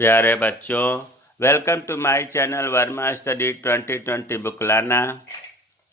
प्यारे बच्चों, welcome to my channel Verma study 2020 बुकलाना।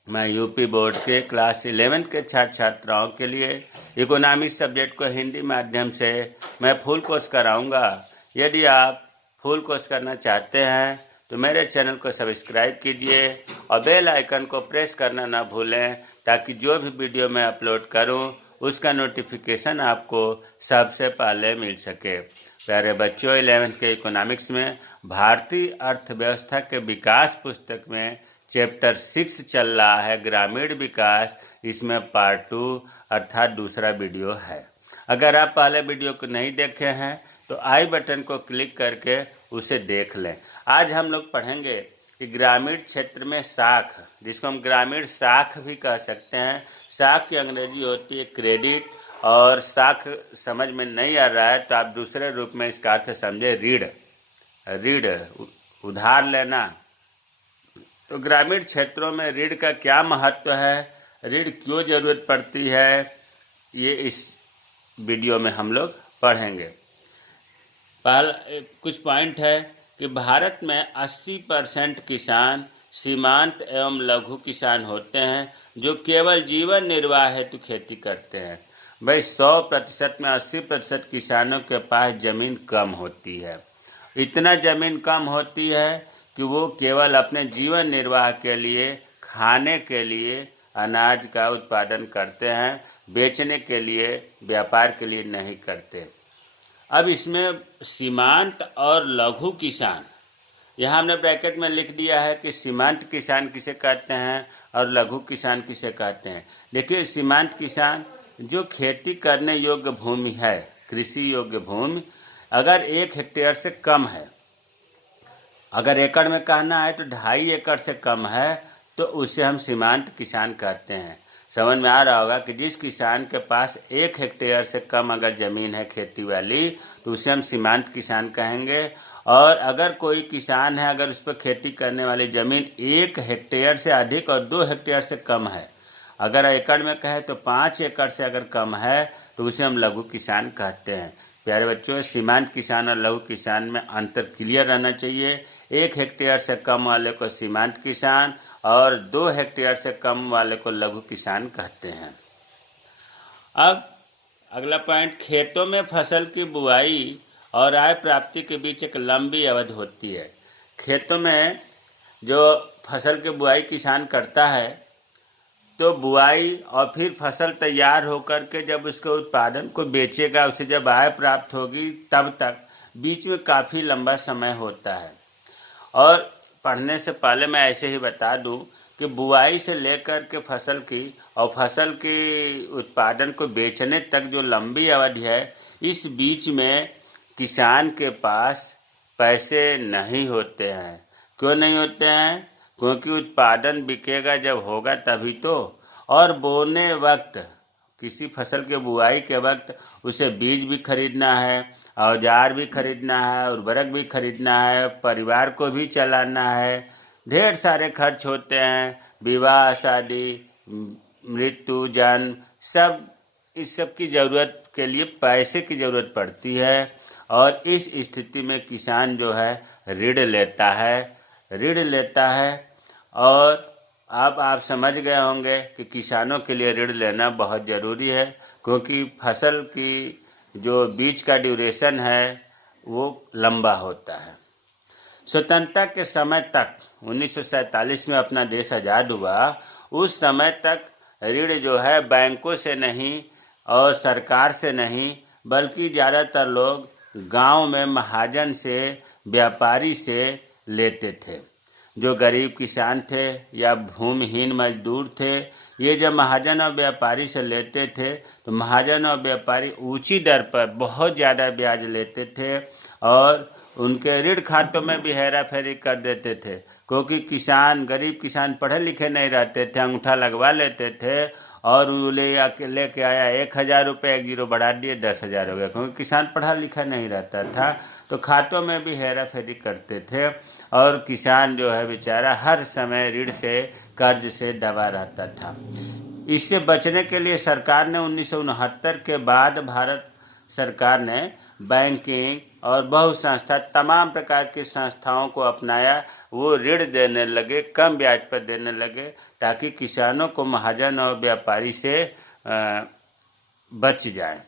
मैं यूपी बोर्ड के क्लास 11 के छात्र छात्राओं के लिए इकोनॉमिक्स सब्जेक्ट को हिंदी माध्यम से मैं फुल कोर्स कराऊंगा। यदि आप फुल कोर्स करना चाहते हैं तो मेरे चैनल को सब्सक्राइब कीजिए और बेल आइकन को प्रेस करना ना भूलें, ताकि जो भी वीडियो मैं अपलोड करूं उसका नोटिफिकेशन आपको सबसे पहले मिल सके। प्यारे बच्चों, 11th के इकोनॉमिक्स में भारतीय अर्थव्यवस्था के विकास पुस्तक में चैप्टर 6 चल रहा है, ग्रामीण विकास। इसमें पार्ट 2 अर्थात दूसरा वीडियो है। अगर आप पहले वीडियो को नहीं देखे हैं तो आई बटन को क्लिक करके उसे देख लें। आज हम लोग पढ़ेंगे कि ग्रामीण क्षेत्र में साख, जिसको हम ग्रामीण साख भी कह सकते हैं। साख की अंग्रेजी होती है क्रेडिट, और साख समझ में नहीं आ रहा है तो आप दूसरे रूप में इसका अर्थ समझे ऋण, उधार लेना। तो ग्रामीण क्षेत्रों में ऋण का क्या महत्व है, ऋण क्यों जरूरत पड़ती है, ये इस वीडियो में हम लोग पढ़ेंगे। पहला कुछ पॉइंट है कि भारत में 80% किसान सीमांत एवं लघु किसान होते हैं, जो केवल जीवन निर्वाह हेतु खेती करते हैं। भाई 100% में 80% किसानों के पास ज़मीन कम होती है। इतना ज़मीन कम होती है कि वो केवल अपने जीवन निर्वाह के लिए, खाने के लिए अनाज का उत्पादन करते हैं, बेचने के लिए, व्यापार के लिए नहीं करते। अब इसमें सीमांत और लघु किसान, यहाँ हमने ब्रैकेट में लिख दिया है कि सीमांत किसान किसे कहते हैं और लघु किसान किसे कहते हैं। देखिए, सीमांत किसान जो खेती करने योग्य भूमि है, कृषि योग्य भूमि अगर 1 हेक्टेयर से कम है, अगर एकड़ में कहना है तो 2.5 एकड़ से कम है, तो उसे हम सीमांत किसान कहते हैं। समझ में आ रहा होगा कि जिस किसान के पास 1 हेक्टेयर से कम अगर ज़मीन है खेती वाली, तो उसे हम सीमांत किसान कहेंगे। और अगर कोई किसान है, अगर उस पर खेती करने वाली ज़मीन 1 हेक्टेयर से अधिक और 2 हेक्टेयर से कम है, अगर एकड़ में कहें तो 5 एकड़ से अगर कम है, तो उसे हम लघु किसान कहते हैं। प्यारे बच्चों, सीमांत किसान और लघु किसान में अंतर क्लियर रहना चाहिए। 1 हेक्टेयर से कम वाले को सीमांत किसान और 2 हेक्टेयर से कम वाले को लघु किसान कहते हैं। अब अगला पॉइंट, खेतों में फसल की बुआई और आय प्राप्ति के बीच एक लंबी अवधि होती है। खेतों में जो फसल की बुआई किसान करता है, तो बुआई और फिर फसल तैयार होकर के जब उसके उत्पादन को बेचेगा, उसे जब आय प्राप्त होगी, तब तक बीच में काफ़ी लंबा समय होता है। और पढ़ने से पहले मैं ऐसे ही बता दूं कि बुआई से लेकर के फसल की और फसल के उत्पादन को बेचने तक जो लंबी अवधि है, इस बीच में किसान के पास पैसे नहीं होते हैं। क्यों नहीं होते हैं? क्योंकि उत्पादन बिकेगा जब होगा तभी तो। और बोने वक्त, किसी फसल के बुआई के वक्त उसे बीज भी खरीदना है, औजार भी खरीदना है, उर्वरक भी खरीदना है, परिवार को भी चलाना है, ढेर सारे खर्च होते हैं, विवाह, शादी, मृत्यु, जन्म, सब इस सब की ज़रूरत के लिए पैसे की ज़रूरत पड़ती है। और इस स्थिति में किसान जो है ऋण लेता है। और अब आप समझ गए होंगे कि किसानों के लिए ऋण लेना बहुत ज़रूरी है, क्योंकि फसल की जो बीज का ड्यूरेशन है वो लंबा होता है। स्वतंत्रता के समय तक 1947 में अपना देश आज़ाद हुआ, उस समय तक ऋण जो है बैंकों से नहीं और सरकार से नहीं, बल्कि ज़्यादातर लोग गांव में महाजन से, व्यापारी से लेते थे। जो गरीब किसान थे या भूमिहीन मजदूर थे, ये जब महाजन और व्यापारी से लेते थे तो महाजन और व्यापारी ऊंची दर पर बहुत ज़्यादा ब्याज लेते थे और उनके ऋण खातों में भी हेरा फेरी कर देते थे। क्योंकि गरीब किसान पढ़े लिखे नहीं रहते थे, अंगूठा लगवा लेते थे और लेके आया 1,000 रुपये, 1 जीरो बढ़ा दिए 10,000 हो गया। क्योंकि किसान पढ़ा लिखा नहीं रहता था, तो खातों में भी हेरा फेरी करते थे और किसान जो है बेचारा हर समय ऋण से, कर्ज से दबा रहता था। इससे बचने के लिए सरकार ने 1969 के बाद भारत सरकार ने बैंकिंग और बहुसंस्था तमाम प्रकार की संस्थाओं को अपनाया। वो ऋण देने लगे, कम ब्याज पर देने लगे, ताकि किसानों को महाजन और व्यापारी से बच जाए।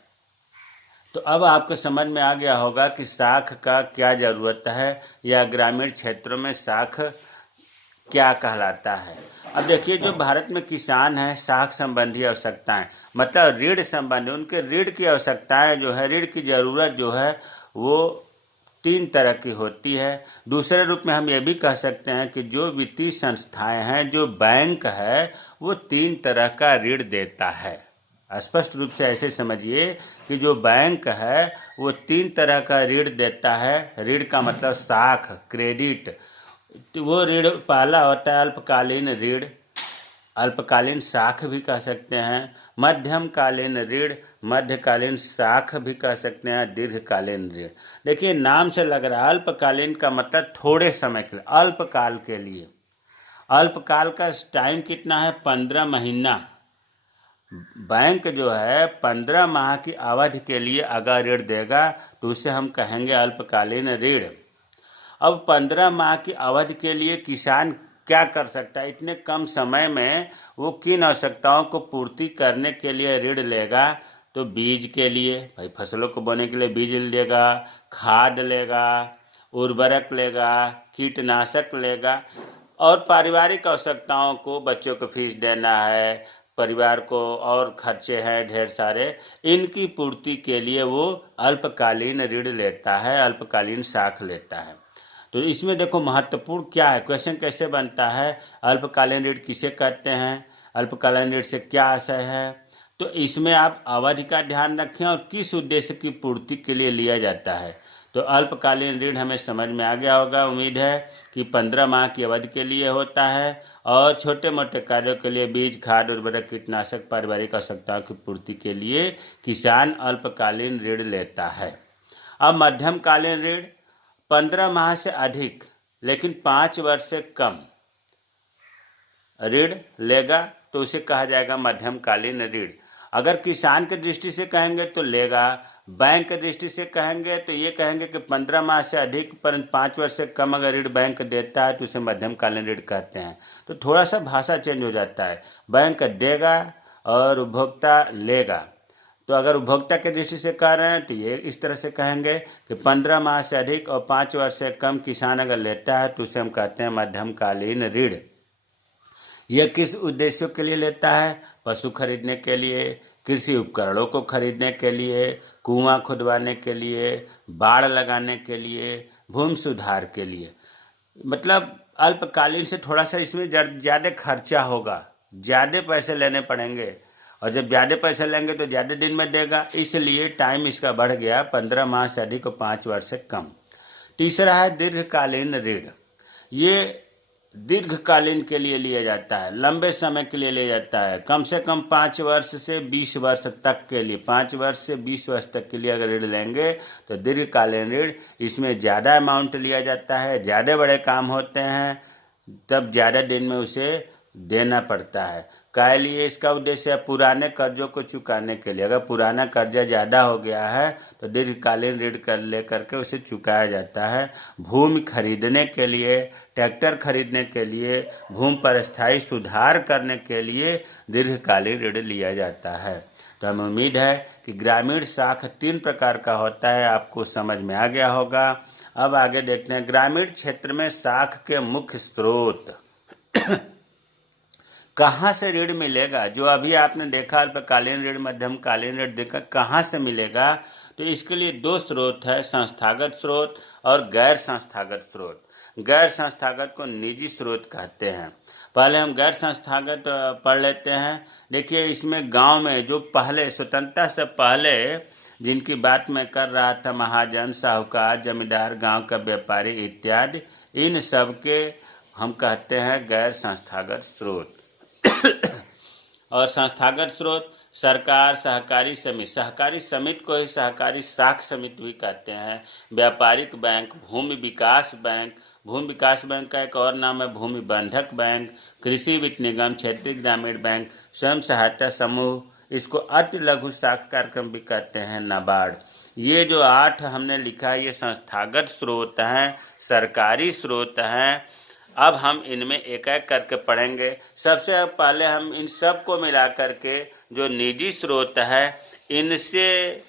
तो अब आपको समझ में आ गया होगा कि साख का क्या ज़रूरत है, या ग्रामीण क्षेत्रों में साख क्या कहलाता है। अब देखिए, जो भारत में किसान हैं, साख संबंधी आवश्यकताएं, मतलब ऋण संबंधी, उनके ऋण की आवश्यकताएं जो है, ऋण की ज़रूरत जो है वो 3 तरह की होती है। दूसरे रूप में हम ये भी कह सकते हैं कि जो वित्तीय संस्थाएं हैं, जो बैंक है, वो 3 तरह का ऋण देता है। स्पष्ट रूप से ऐसे समझिए कि जो बैंक है वो 3 तरह का ऋण देता है। ऋण का मतलब साख, क्रेडिट। तो वो ऋण पहला होता है अल्पकालीन ऋण, अल्पकालीन साख भी कह सकते हैं, मध्यमकालीन ऋण, मध्यकालीन साख भी कह सकते हैं, दीर्घकालीन ऋण। देखिए, नाम से लग रहा है अल्पकालीन का मतलब थोड़े समय के लिए, अल्पकाल के लिए। अल्पकाल का टाइम कितना है? 15 महीना। बैंक जो है 15 माह की अवधि के लिए अगर ऋण देगा तो उसे हम कहेंगे अल्पकालीन ऋण। अब 15 माह की अवधि के लिए किसान क्या कर सकता है? इतने कम समय में वो किन आवश्यकताओं को पूर्ति करने के लिए ऋण लेगा? तो बीज के लिए, भाई फसलों को बोने के लिए बीज लेगा, खाद लेगा, उर्वरक लेगा, कीटनाशक लेगा, और पारिवारिक आवश्यकताओं को, बच्चों को फीस देना है, परिवार को और खर्चे हैं ढेर सारे, इनकी पूर्ति के लिए वो अल्पकालीन ऋण लेता है, अल्पकालीन साख लेता है। तो इसमें देखो महत्वपूर्ण क्या है, क्वेश्चन कैसे बनता है, अल्पकालीन ऋण किसे कहते हैं, अल्पकालीन ऋण से क्या आशय है। तो इसमें आप अवधि का ध्यान रखें और किस उद्देश्य की पूर्ति के लिए लिया जाता है। तो अल्पकालीन ऋण हमें समझ में आ गया होगा, उम्मीद है कि 15 माह की अवधि के लिए होता है और छोटे मोटे कार्यों के लिए बीज, खाद, उर्वरक, कीटनाशक, पारिवारिक आवश्यकताओं की पूर्ति के लिए किसान अल्पकालीन ऋण लेता है। अब मध्यमकालीन ऋण 15 माह से अधिक लेकिन 5 वर्ष से कम ऋण लेगा तो उसे कहा जाएगा मध्यमकालीन ऋण। अगर किसान की दृष्टि से कहेंगे तो लेगा, बैंक की दृष्टि से कहेंगे तो ये कहेंगे कि 15 माह से अधिक पर 5 वर्ष से कम अगर ऋण बैंक देता है तो उसे मध्यमकालीन ऋण कहते हैं। तो थोड़ा सा भाषा चेंज हो जाता है, बैंक देगा और उपभोक्ता लेगा। तो अगर उपभोक्ता की दृष्टि से कह रहे हैं तो ये इस तरह से कहेंगे कि 15 माह से अधिक और 5 वर्ष से कम किसान अगर लेता है तो उसे हम कहते हैं मध्यमकालीन ऋण। यह किस उद्देश्यों के लिए लेता है? पशु खरीदने के लिए, कृषि उपकरणों को खरीदने के लिए, कुआं खुदवाने के लिए, बाड़ लगाने के लिए, भूमि सुधार के लिए। मतलब अल्पकालीन से थोड़ा सा इसमें ज़्यादा खर्चा होगा, ज़्यादा पैसे लेने पड़ेंगे, और जब ज़्यादा पैसे लेंगे तो ज़्यादा दिन में देगा, इसलिए टाइम इसका बढ़ गया 15 माह से अधिक और 5 वर्ष से कम। तीसरा है दीर्घकालीन ऋण। ये दीर्घकालीन के लिए लिया जाता है, लंबे समय के लिए लिया जाता है, कम से कम 5 वर्ष से 20 वर्ष तक के लिए, 5 वर्ष से 20 वर्ष तक के लिए अगर ऋण लेंगे तो दीर्घकालीन ऋण। इसमें ज़्यादा अमाउंट लिया जाता है, ज़्यादा बड़े काम होते हैं, तब ज़्यादा दिन में उसे देना पड़ता है। काहे लिए? इसका उद्देश्य है पुराने कर्जों को चुकाने के लिए। अगर पुराना कर्जा ज़्यादा हो गया है तो दीर्घकालीन ऋण कर ले करके उसे चुकाया जाता है। भूमि खरीदने के लिए, ट्रैक्टर खरीदने के लिए, भूमि पर स्थायी सुधार करने के लिए दीर्घकालीन ऋण लिया जाता है। तो हमें उम्मीद है कि ग्रामीण साख 3 प्रकार का होता है, आपको समझ में आ गया होगा। अब आगे देखते हैं ग्रामीण क्षेत्र में साख के मुख्य स्रोत। कहाँ से ऋण मिलेगा? जो अभी आपने देखा अल्पकालीन ऋण, मध्यमकालीन ऋण देखा, कहाँ से मिलेगा? तो इसके लिए 2 स्रोत है, संस्थागत स्रोत और गैर संस्थागत स्रोत। गैर संस्थागत को निजी स्रोत कहते हैं। पहले हम गैर संस्थागत पढ़ लेते हैं। देखिए, इसमें गांव में जो पहले स्वतंत्रता से पहले जिनकी बात मैं कर रहा था, महाजन, साहूकार, जमींदार, गांव का व्यापारी इत्यादि, इन सब के हम कहते हैं गैर संस्थागत स्रोत। और संस्थागत स्रोत सरकार, सहकारी समिति को ही सहकारी साख समिति भी कहते हैं, व्यापारिक बैंक, भूमि विकास बैंक का एक और नाम है भूमि बंधक बैंक, कृषि वित्त निगम, क्षेत्रीय ग्रामीण बैंक, स्वयं सहायता समूह, इसको अति लघु साख कार्यक्रम भी कहते हैं, नाबार्ड। ये जो 8 हमने लिखा है ये संस्थागत स्रोत हैं, सरकारी स्रोत हैं। अब हम इनमें एक एक करके पढ़ेंगे। सबसे पहले हम इन सब को मिला करके जो निजी स्रोत है इनसे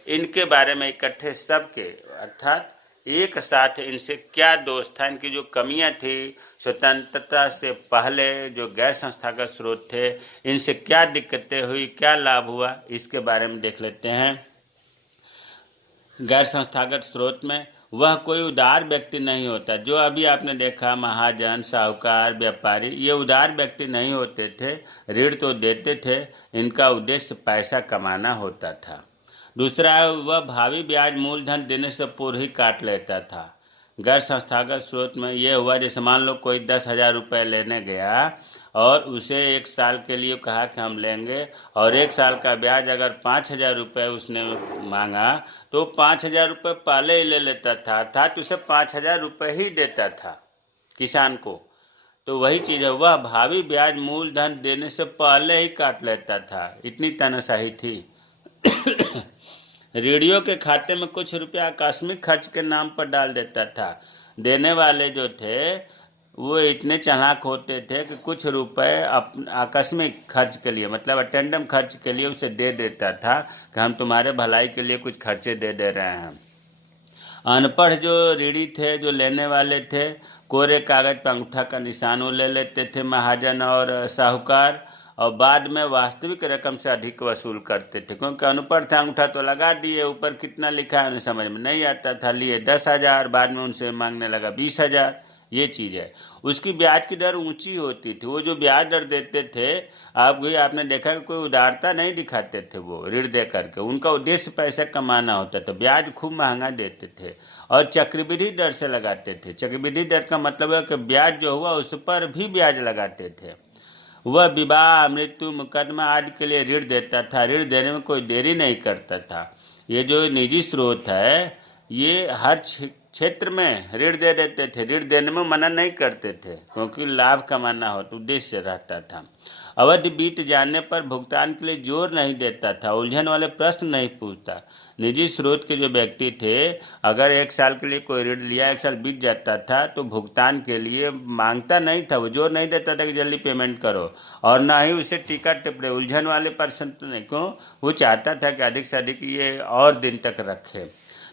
इनके बारे में इकट्ठे सबके अर्थात एक साथ इनसे क्या दोष था, इनकी जो कमियां थी स्वतंत्रता से पहले जो गैर संस्थागत स्रोत थे इनसे क्या दिक्कतें हुई, क्या लाभ हुआ, इसके बारे में देख लेते हैं। गैर संस्थागत स्रोत में वह कोई उदार व्यक्ति नहीं होता। जो अभी आपने देखा महाजन, साहूकार, व्यापारी, ये उदार व्यक्ति नहीं होते थे। ऋण तो देते थे, इनका उद्देश्य पैसा कमाना होता था। दूसरा है वह भावी ब्याज मूलधन देने से पूर्व ही काट लेता था। गैर संस्थागत स्रोत में ये हुआ जैसे मान लो कोई 10,000 रुपये लेने गया और उसे 1 साल के लिए कहा कि हम लेंगे और 1 साल का ब्याज अगर 5,000 रुपये उसने मांगा तो 5,000 रुपये पहले ही ले लेता था, अर्थात उसे 5,000 रुपये ही देता था किसान को। तो वही चीज़ है, वह भावी ब्याज मूलधन देने से पहले ही काट लेता था। इतनी तानाशाही थी। ऋणियों के खाते में कुछ रुपया आकस्मिक खर्च के नाम पर डाल देता था। देने वाले जो थे वो इतने चालाक होते थे कि कुछ रुपए आकस्मिक खर्च के लिए मतलब अटेंडम खर्च के लिए उसे दे देता था कि हम तुम्हारे भलाई के लिए कुछ खर्चे दे रहे हैं। अनपढ़ जो ऋणी थे, जो लेने वाले थे, कोरे कागज पर अंगूठा का निशान वो ले लेते थे महाजन और साहूकार, और बाद में वास्तविक रकम से अधिक वसूल करते थे। क्योंकि अनपढ़ था, अंगूठा तो लगा दिए, ऊपर कितना लिखा है उन्हें समझ में नहीं आता था। लिए 10,000, बाद में उनसे मांगने लगा 20,000। ये चीज़ है। उसकी ब्याज की दर ऊंची होती थी। वो जो ब्याज दर देते थे आपने देखा कि कोई उदारता नहीं दिखाते थे वो ऋण दे करके। उनका उद्देश्य पैसा कमाना होता था। ब्याज खूब महंगा देते थे और चक्रवृद्धि दर से लगाते थे। चक्रवृद्धि दर का मतलब है कि ब्याज जो हुआ उस पर भी ब्याज लगाते थे। वह विवाह, मृत्यु, मुकदमा आदि के लिए ऋण देता था। ऋण देने में कोई देरी नहीं करता था। ये जो निजी स्रोत है ये हर क्षेत्र में ऋण दे देते थे। ऋण देने में मना नहीं करते थे क्योंकि लाभ कमाना हो तो उद्देश्य रहता था। अवधि बीत जाने पर भुगतान के लिए जोर नहीं देता था। उलझन वाले प्रश्न नहीं पूछता। निजी स्रोत के जो व्यक्ति थे अगर 1 साल के लिए कोई ऋण लिया, 1 साल बीत जाता था तो भुगतान के लिए मांगता नहीं था। वो जोर नहीं देता था कि जल्दी पेमेंट करो, और ना ही उसे टीका टिप्पणी उलझन वाले पर्सन नहीं। क्यों? वो चाहता था कि अधिक से अधिक ये और दिन तक रखे।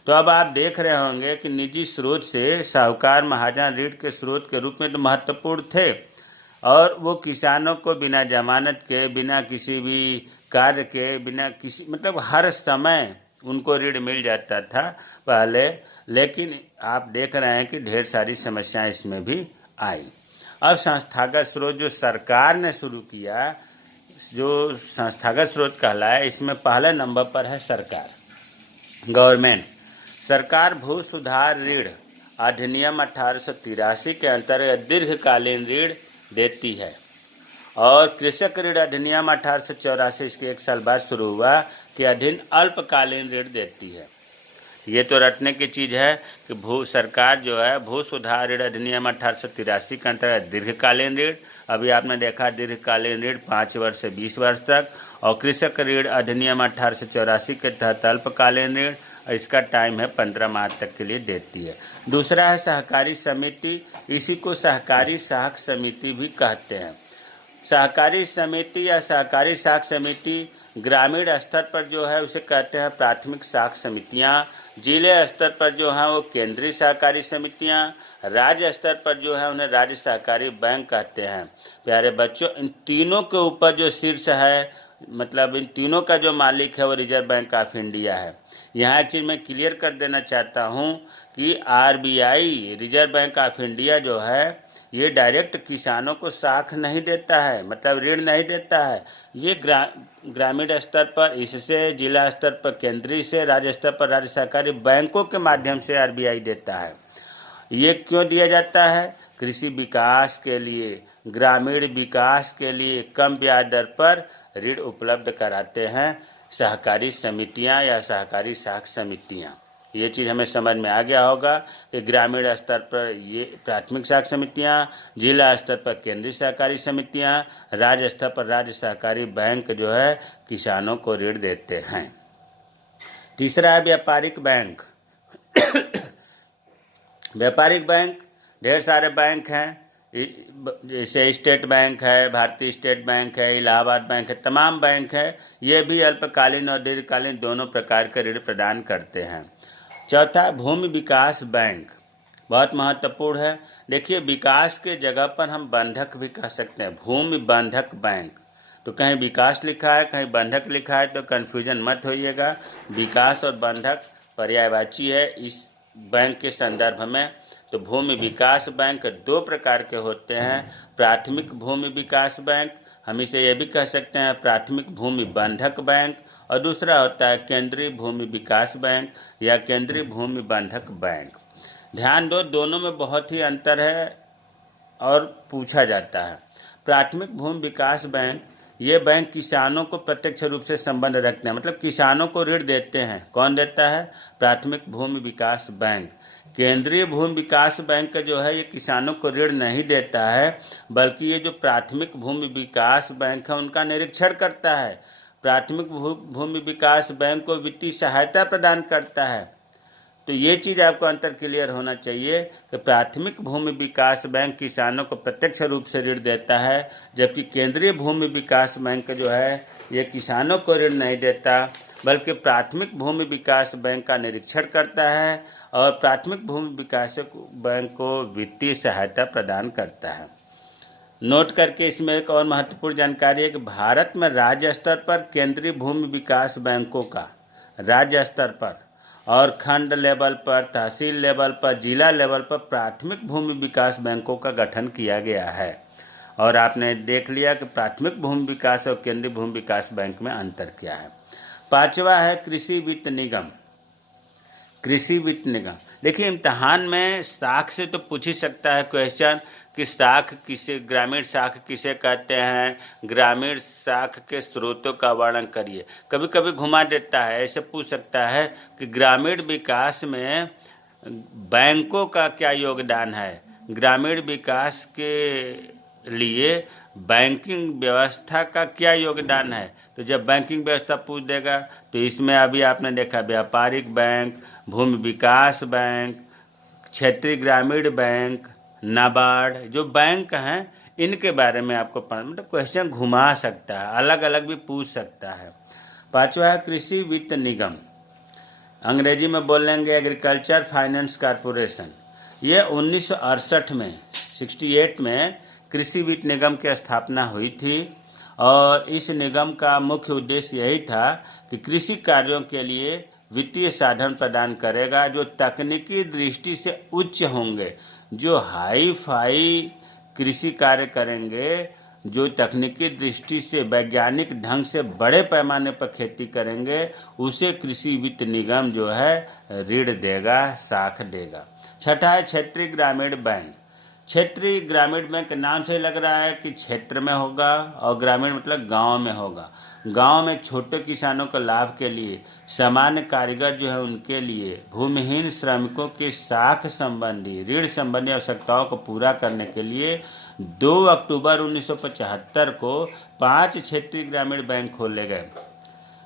तो अब आप देख रहे होंगे कि निजी स्रोत से साहूकार महाजन ऋण के स्रोत के रूप में तो महत्वपूर्ण थे, और वो किसानों को बिना जमानत के, बिना किसी भी कार्य के, बिना किसी मतलब हर समय उनको ऋण मिल जाता था पहले। लेकिन आप देख रहे हैं कि ढेर सारी समस्याएं इसमें भी आई। अब संस्थागत स्रोत जो सरकार ने शुरू किया, जो संस्थागत स्रोत कहलाए, इसमें पहले नंबर पर है सरकार, गवर्नमेंट। सरकार भू सुधार ऋण अधिनियम 1883 के अंतर्गत दीर्घकालीन ऋण देती है, और कृषक ऋण अधिनियम 1884 इसके 1 साल बाद शुरू हुआ कि अधीन अल्पकालीन ऋण देती है। ये तो रटने की चीज़ है कि सरकार जो है भू सुधार ऋण अधिनियम 1883 के अंतर्गत दीर्घकालीन ऋण, अभी आपने देखा दीर्घकालीन ऋण 5 वर्ष से 20 वर्ष तक, और कृषक ऋण अधिनियम 1884 के तहत अल्पकालीन ऋण, इसका टाइम है 15 माह तक के लिए देती है। दूसरा है सहकारी समिति, इसी को सहकारी साख समिति भी कहते हैं। सहकारी समिति या सहकारी साख समिति ग्रामीण स्तर पर जो है उसे कहते हैं प्राथमिक साख समितियां। जिले स्तर पर जो है वो केंद्रीय सहकारी समितियां। राज्य स्तर पर जो है उन्हें राज्य सहकारी बैंक कहते हैं। प्यारे बच्चों, इन तीनों के ऊपर जो शीर्ष है, मतलब इन तीनों का जो मालिक है वो रिजर्व बैंक ऑफ इंडिया है। यहाँ एक चीज़ मैं क्लियर कर देना चाहता हूँ कि RBI, reserve bank of India जो है, ये डायरेक्ट किसानों को साख नहीं देता है, मतलब ऋण नहीं देता है। ये ग्रामीण स्तर पर, इससे जिला स्तर पर केंद्रीय से, राज्य स्तर पर राज्य सहकारी बैंकों के माध्यम से RBI देता है। ये क्यों दिया जाता है? कृषि विकास के लिए, ग्रामीण विकास के लिए कम ब्याज दर पर ऋण उपलब्ध कराते हैं सहकारी समितियां या सहकारी साख समितियां। ये चीज़ हमें समझ में आ गया होगा कि ग्रामीण स्तर पर ये प्राथमिक साख समितियां, जिला स्तर पर केंद्रीय सहकारी समितियां, राज्य स्तर पर राज्य सहकारी बैंक जो है किसानों को ऋण देते हैं। तीसरा है व्यापारिक बैंक। व्यापारिक बैंक ढेर सारे बैंक हैं, जैसे स्टेट बैंक है, भारतीय स्टेट बैंक है, इलाहाबाद बैंक है, तमाम बैंक है। ये भी अल्पकालीन और दीर्घकालीन दोनों प्रकार के ऋण प्रदान करते हैं। चौथा भूमि विकास बैंक, बहुत महत्वपूर्ण है। देखिए, विकास के जगह पर हम बंधक भी कह सकते हैं, भूमि बंधक बैंक। तो कहीं विकास लिखा है, कहीं बंधक लिखा है, तो कन्फ्यूजन मत होइएगा। विकास और बंधक पर्यायवाची है इस बैंक के संदर्भ में। तो भूमि विकास बैंक दो प्रकार के होते हैं, प्राथमिक भूमि विकास बैंक, हम इसे यह भी कह सकते हैं प्राथमिक भूमि बंधक बैंक, और दूसरा होता है केंद्रीय भूमि विकास बैंक या केंद्रीय भूमि बंधक बैंक। ध्यान दो, दोनों में बहुत ही अंतर है और पूछा जाता है। प्राथमिक भूमि विकास बैंक, ये बैंक किसानों को प्रत्यक्ष रूप से संबंध रखते हैं, मतलब किसानों को ऋण देते हैं। कौन देता है? प्राथमिक भूमि विकास बैंक। केंद्रीय भूमि विकास बैंक जो है, ये किसानों को ऋण नहीं देता है, बल्कि ये जो प्राथमिक भूमि विकास बैंक है उनका निरीक्षण करता है। प्राथमिक भूमि विकास बैंक को वित्तीय सहायता प्रदान करता है। तो ये चीज़ आपको अंतर क्लियर होना चाहिए कि प्राथमिक भूमि विकास बैंक किसानों को प्रत्यक्ष रूप से ऋण देता है, जबकि केंद्रीय भूमि विकास बैंक जो है ये किसानों को ऋण नहीं देता, बल्कि प्राथमिक भूमि विकास बैंक का निरीक्षण करता है और प्राथमिक भूमि विकास बैंक को वित्तीय सहायता प्रदान करता है। नोट करके इसमें एक और महत्वपूर्ण जानकारी है कि भारत में राज्य स्तर पर केंद्रीय भूमि विकास बैंकों का, राज्य स्तर पर और खंड लेवल पर, तहसील लेवल पर, जिला लेवल पर प्राथमिक भूमि विकास बैंकों का गठन किया गया है। और आपने देख लिया कि प्राथमिक भूमि विकास और केंद्रीय भूमि विकास बैंक में अंतर क्या है। पांचवा है कृषि वित्त निगम। कृषि वित्त निगम, देखिए इम्तहान में साख से तो पूछ ही सकता है क्वेश्चन कि साख किसे, ग्रामीण साख किसे कहते हैं, ग्रामीण साख के स्रोतों का वर्णन करिए। कभी कभी घुमा देता है, ऐसे पूछ सकता है कि ग्रामीण विकास में बैंकों का क्या योगदान है, ग्रामीण विकास के लिए बैंकिंग व्यवस्था का क्या योगदान है। तो जब बैंकिंग व्यवस्था पूछ देगा तो इसमें अभी आपने देखा व्यापारिक बैंक, भूमि विकास बैंक, क्षेत्रीय ग्रामीण बैंक, नाबार्ड, जो बैंक हैं इनके बारे में आपको मतलब क्वेश्चन घुमा सकता है, अलग अलग भी पूछ सकता है। पांचवा है कृषि वित्त निगम, अंग्रेजी में बोलेंगे एग्रीकल्चर फाइनेंस कॉरपोरेशन। ये 1968 में 68 में कृषि वित्त निगम की स्थापना हुई थी और इस निगम का मुख्य उद्देश्य यही था कि कृषि कार्यों के लिए वित्तीय साधन प्रदान करेगा जो तकनीकी दृष्टि से उच्च होंगे, जो हाई फाई कृषि कार्य करेंगे, जो तकनीकी दृष्टि से वैज्ञानिक ढंग से बड़े पैमाने पर खेती करेंगे, उसे कृषि वित्त निगम जो है ऋण देगा, साख देगा। छठा है क्षेत्रीय ग्रामीण बैंक। क्षेत्रीय ग्रामीण बैंक नाम से लग रहा है कि क्षेत्र में होगा और ग्रामीण मतलब गांव में होगा। गांव में छोटे किसानों के लाभ के लिए, सामान्य कारीगर जो है उनके लिए, भूमिहीन श्रमिकों के साख संबंधी, ऋण संबंधी आवश्यकताओं को पूरा करने के लिए 2 अक्टूबर 1975 को 5 क्षेत्रीय ग्रामीण बैंक खोले गए।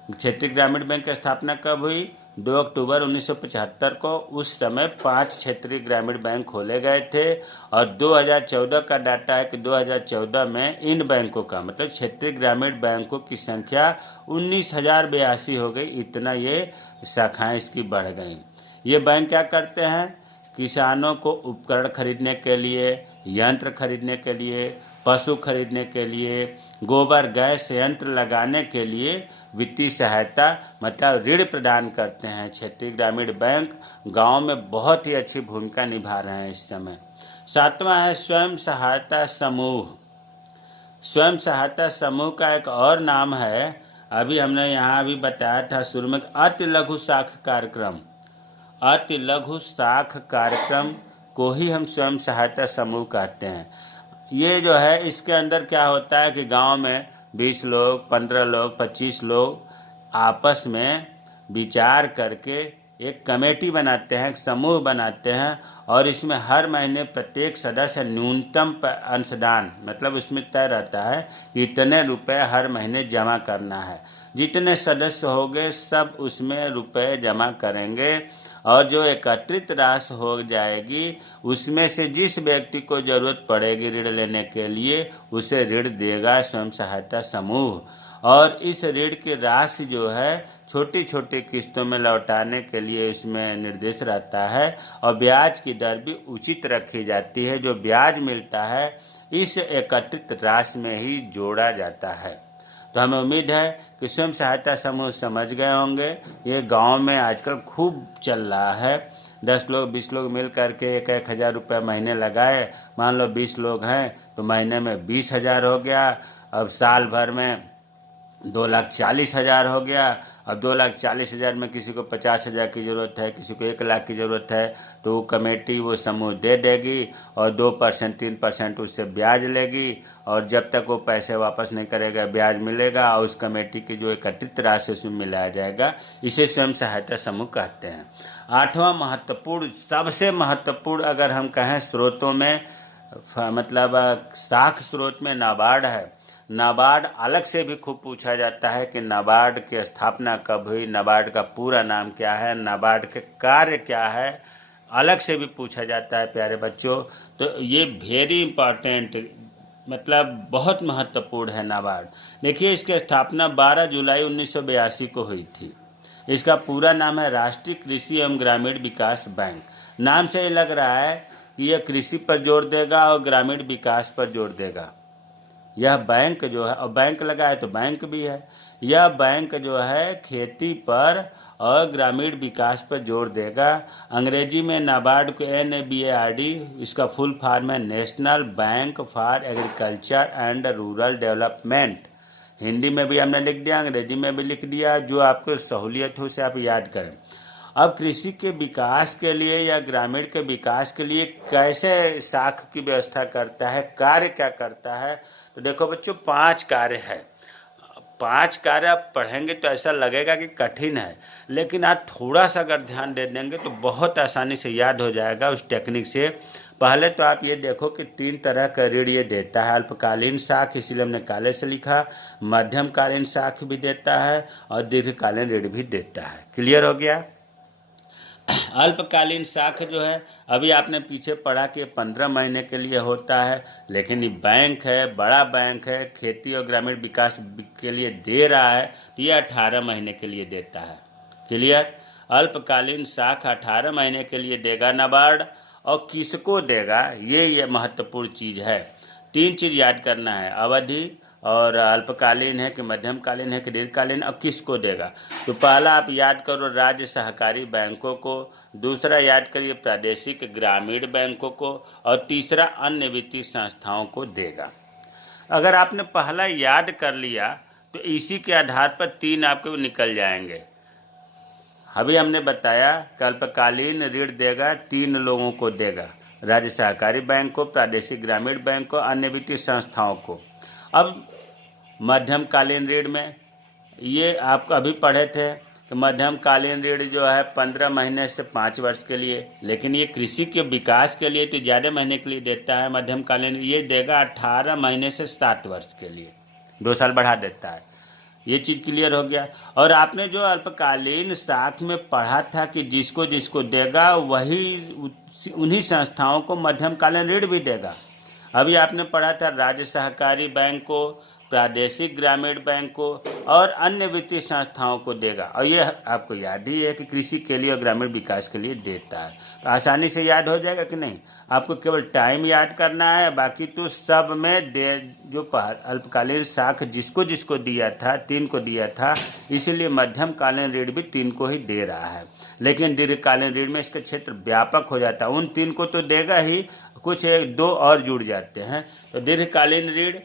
क्षेत्रीय ग्रामीण बैंक की स्थापना कब हुई? 2 अक्टूबर 1975 को। उस समय 5 क्षेत्रीय ग्रामीण बैंक खोले गए थे और 2014 का डाटा है कि 2014 में इन बैंकों का मतलब क्षेत्रीय ग्रामीण बैंकों की संख्या 19,082 हो गई। इतना ये शाखाएं इसकी बढ़ गई। ये बैंक क्या करते हैं? किसानों को उपकरण खरीदने के लिए, यंत्र खरीदने के लिए, पशु खरीदने के लिए, गोबर गैस यंत्र लगाने के लिए वित्तीय सहायता मतलब ऋण प्रदान करते हैं। क्षेत्रीय ग्रामीण बैंक गांव में बहुत ही अच्छी भूमिका निभा रहे हैं इस समय। सातवां है स्वयं सहायता समूह। स्वयं सहायता समूह का एक और नाम है, अभी हमने यहाँ भी बताया था शुरू में, अति लघु साख कार्यक्रम। अति लघु साख कार्यक्रम को ही हम स्वयं सहायता समूह कहते हैं। ये जो है इसके अंदर क्या होता है कि गांव में 20 लोग, 15 लोग, 25 लोग आपस में विचार करके एक कमेटी बनाते हैं, एक समूह बनाते हैं और इसमें हर महीने प्रत्येक सदस्य न्यूनतम अंशदान, मतलब उसमें तय रहता है कि इतने रुपए हर महीने जमा करना है। जितने सदस्य होंगे सब उसमें रुपए जमा करेंगे और जो एकत्रित राशि हो जाएगी उसमें से जिस व्यक्ति को जरूरत पड़ेगी ऋण लेने के लिए उसे ऋण देगा स्वयं सहायता समूह। और इस ऋण की राशि जो है छोटी छोटी किस्तों में लौटाने के लिए इसमें निर्देश रहता है और ब्याज की दर भी उचित रखी जाती है। जो ब्याज मिलता है इस एकत्रित राशि में ही जोड़ा जाता है। तो हमें उम्मीद है कि स्वयं सहायता समूह समझ गए होंगे। ये गांव में आजकल खूब चल रहा है। 10 लोग 20 लोग मिल करके 1,000 रुपये महीने लगाए, मान लो 20 लोग हैं तो महीने में 20,000 हो गया। अब साल भर में 2,40,000 हो गया। अब 2,40,000 में किसी को 50,000 की ज़रूरत है, किसी को 1,00,000 की ज़रूरत है, तो वो कमेटी वो समूह दे देगी और 2% 3% उससे ब्याज लेगी और जब तक वो पैसे वापस नहीं करेगा ब्याज मिलेगा और उस कमेटी की जो एकत्रित राशि उसमें मिलाया जाएगा। इसे स्वयं सहायता समूह कहते हैं। 8वां महत्वपूर्ण, सबसे महत्वपूर्ण अगर हम कहें स्रोतों में, मतलब साख स्रोत में नाबार्ड है। नाबार्ड अलग से भी खूब पूछा जाता है कि नाबार्ड की स्थापना कब हुई, नाबार्ड का पूरा नाम क्या है, नाबार्ड के कार्य क्या है, अलग से भी पूछा जाता है प्यारे बच्चों। तो ये वेरी इम्पॉर्टेंट, मतलब बहुत महत्वपूर्ण है नाबार्ड। देखिए इसकी स्थापना 12 जुलाई 1982 को हुई थी। इसका पूरा नाम है राष्ट्रीय कृषि एवं ग्रामीण विकास बैंक। नाम से ही लग रहा है कि यह कृषि पर जोर देगा और ग्रामीण विकास पर जोर देगा। यह बैंक जो है, और बैंक लगा है तो बैंक भी है, यह बैंक जो है खेती पर और ग्रामीण विकास पर जोर देगा। अंग्रेजी में नाबार्ड को NABARD, इसका फुल फॉर्म है national bank for agriculture and rural development. Hindi में भी हमने लिख दिया, अंग्रेजी में भी लिख दिया, जो आपको सहूलियत हो उसे आप याद करें। अब कृषि के विकास के लिए या ग्रामीण के विकास के लिए कैसे साख की व्यवस्था करता है, कार्य क्या करता है, तो देखो बच्चों 5 कार्य है। 5 कार्य आप पढ़ेंगे तो ऐसा लगेगा कि कठिन है, लेकिन आप थोड़ा सा अगर ध्यान दे देंगे तो बहुत आसानी से याद हो जाएगा उस टेक्निक से। पहले तो आप ये देखो कि 3 तरह का ऋण ये देता है। अल्पकालीन साख, इसीलिए हमने काले से लिखा, मध्यमकालीन साख भी देता है और दीर्घकालीन ऋण भी देता है। क्लियर हो गया। अल्पकालीन साख जो है अभी आपने पीछे पढ़ा कि 15 महीने के लिए होता है, लेकिन ये बैंक है, बड़ा बैंक है, खेती और ग्रामीण विकास के लिए दे रहा है तो ये 18 महीने के लिए देता है। क्लियर। अल्पकालीन साख 18 महीने के लिए देगा नाबार्ड। और किसको देगा ये महत्वपूर्ण चीज़ है। 3 चीज़ याद करना है, अवधि और अल्पकालीन है कि मध्यमकालीन है कि दीर्घकालीन, और किसको देगा। तो पहला आप याद करो राज्य सहकारी बैंकों को, दूसरा याद करिए प्रादेशिक ग्रामीण बैंकों को, और तीसरा अन्य वित्तीय संस्थाओं को देगा। अगर आपने पहला याद कर लिया तो इसी के आधार पर 3 आपको निकल जाएंगे। अभी हमने बताया कि अल्पकालीन ऋण देगा 3 लोगों को देगा, राज्य सहकारी बैंक को, प्रादेशिक ग्रामीण बैंक को, अन्य वित्तीय संस्थाओं को। अब मध्यमकालीन ऋण में ये आपको अभी पढ़े थे कि मध्यमकालीन ऋण जो है 15 महीने से 5 वर्ष के लिए, लेकिन ये कृषि के विकास के लिए तो ज़्यादा महीने के लिए देता है। मध्यमकालीन ये देगा 18 महीने से 7 वर्ष के लिए, 2 साल बढ़ा देता है। ये चीज़ क्लियर हो गया। और आपने जो अल्पकालीन साख में पढ़ा था कि जिसको जिसको देगा वही उन्हीं संस्थाओं को मध्यमकालीन ऋण भी देगा। अभी आपने पढ़ा था राज्य सहकारी बैंक को, प्रादेशिक ग्रामीण बैंक को और अन्य वित्तीय संस्थाओं को देगा। और ये आपको याद ही है कि कृषि के लिए और ग्रामीण विकास के लिए देता है। तो आसानी से याद हो जाएगा कि नहीं। आपको केवल टाइम याद करना है, बाकी तो सब में दे जो अल्पकालीन साख जिसको जिसको दिया था 3 को दिया था, इसीलिए मध्यमकालीन ऋण भी 3 को ही दे रहा है। लेकिन दीर्घकालीन ऋण में इसका क्षेत्र व्यापक हो जाता है। उन 3 को तो देगा ही, कुछ 1-2 और जुड़ जाते हैं। तो दीर्घकालीन ऋण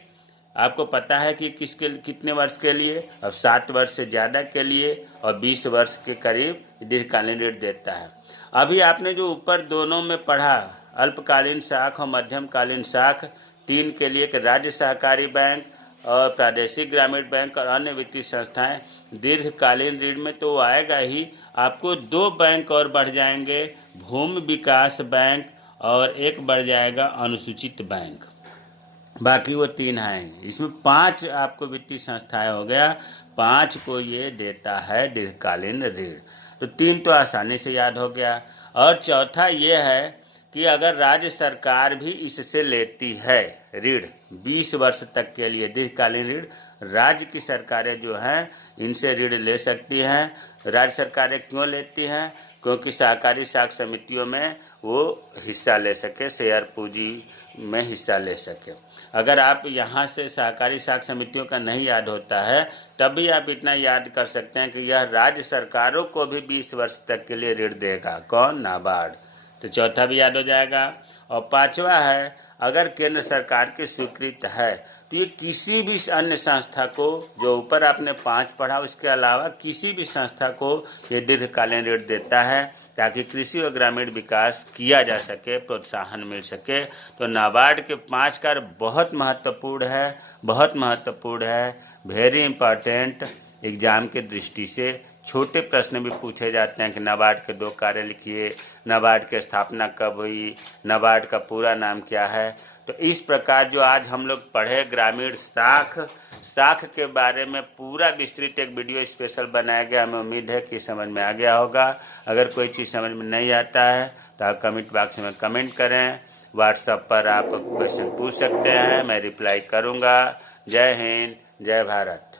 आपको पता है कि किसके कितने वर्ष के लिए, अब 7 वर्ष से ज़्यादा के लिए और 20 वर्ष के करीब दीर्घकालीन ऋण देता है। अभी आपने जो ऊपर दोनों में पढ़ा, अल्पकालीन साख और मध्यमकालीन साख, 3 के लिए कि राज्य सहकारी बैंक और प्रादेशिक ग्रामीण बैंक और अन्य वित्तीय संस्थाएं। दीर्घकालीन ऋण में तो वो आएगा ही, आपको 2 बैंक और बढ़ जाएंगे, भूमि विकास बैंक और एक बढ़ जाएगा अनुसूचित बैंक। बाकी वो 3 हैं, इसमें 5 आपको वित्तीय संस्थाएं हो गया, 5 को ये देता है दीर्घकालीन ऋण। तो 3 तो आसानी से याद हो गया। और चौथा ये है कि अगर राज्य सरकार भी इससे लेती है ऋण 20 वर्ष तक के लिए दीर्घकालीन ऋण, राज्य की सरकारें जो हैं इनसे ऋण ले सकती हैं। राज्य सरकारें क्यों लेती हैं? क्योंकि सहकारी साख समितियों में वो हिस्सा ले सके, शेयर पूंजी में हिस्सा ले सके। अगर आप यहाँ से सहकारी साख समितियों का नहीं याद होता है, तब भी आप इतना याद कर सकते हैं कि यह राज्य सरकारों को भी 20 वर्ष तक के लिए ऋण देगा। कौन? नाबार्ड। तो चौथा भी याद हो जाएगा। और 5वां है, अगर केंद्र सरकार की स्वीकृत है तो ये किसी भी अन्य संस्था को, जो ऊपर आपने 5 पढ़ा उसके अलावा किसी भी संस्था को ये दीर्घकालीन ऋण देता है ताकि कृषि और ग्रामीण विकास किया जा सके, प्रोत्साहन मिल सके। तो नाबार्ड के 5 कार्य बहुत महत्वपूर्ण है, बहुत महत्वपूर्ण है, वेरी इंपॉर्टेंट। एग्जाम के दृष्टि से छोटे प्रश्न भी पूछे जाते हैं कि नाबार्ड के 2 कार्य लिखिए, नाबार्ड की स्थापना कब हुई, नाबार्ड का पूरा नाम क्या है। तो इस प्रकार जो आज हम लोग पढ़े ग्रामीण साख के बारे में पूरा विस्तृत एक वीडियो स्पेशल बनाया गया। हमें उम्मीद है कि समझ में आ गया होगा। अगर कोई चीज़ समझ में नहीं आता है तो आप कमेंट बॉक्स में कमेंट करें, व्हाट्सएप पर आप क्वेश्चन पूछ सकते हैं, मैं रिप्लाई करूँगा। जय हिंद, जय भारत।